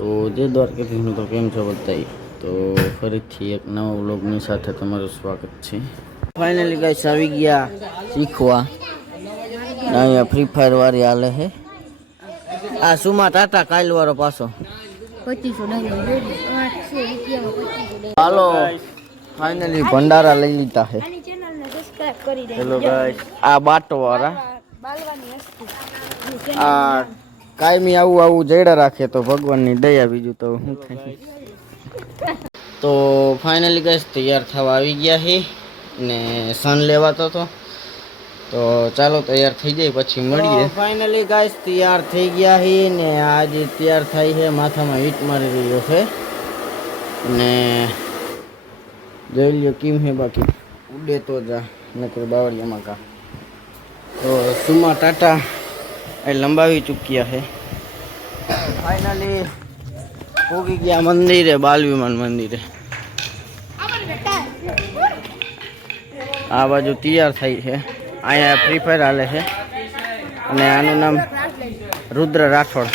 તો જે દ્વારકાથી હું તો કેમ છો બધાય? તો ફરીથી એક નવા વ્લોગની સાથે તમારું સ્વાગત છે. ફાઇનલી ગાઈસ આવી ગયા શીખવા. અહીંયા ફ્રી ફાયર વાળી હાલે છે. આ સુમા ટાટા કાલ વાળો પાછો. હાલો ફાઇનલી ભંડારા લઈ લીધા દેજો. હેલો ગાઈસ આ બાટો વાળા. આ કાયમી આવું આવું જયડા રાખે તો ભગવાનની દયા બીજું તો શું થાય? તો ફાઇનલી ગેસ તૈયાર થવા આવી ગયા છે ને સન લેવાતો હતો તો ચાલો તૈયાર થઈ જાય પછી મળીએ. ફાઇનલી ગાઈસ તૈયાર થઈ ગયા છે ને આજે તૈયાર થાય છે માથામાં હીટ મારી રહ્યો છે. ને જોઈ લ્યો કેમ છે બાકી? ઉડે તો જા નકર બાવળિયામાં કા. તો સુમા ટાટા. એ લંબાવી ચૂક્યા છે. ફાઇનલી પૂગી ગયા મંદિરે બાલવીમાન મંદિરે. આ બાજુ તૈયાર થઈ છે. અહીંયા ફ્રી ફાયર હાલે છે. અને આનું નામ રુદ્ર રાઠોડ.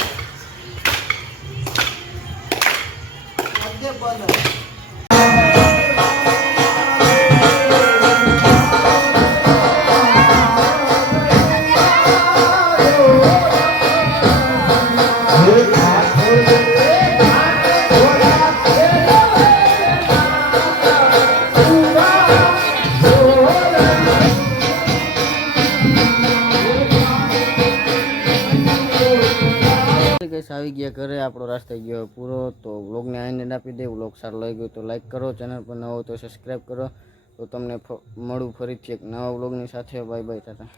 ગઈસ આવી ગયા ઘરે, આપણો થઈ ગયો પૂરો. તો વ્લોગને આઈને આપી દે વ્લોગ સારો લાગી ગયો તો લાઈક કરો ચેનલ પર નવો તો સબસ્ક્રાઈબ કરો. તો તમને મળું ફરીથી એક નવા વ્લોગની સાથે. Bye bye Tata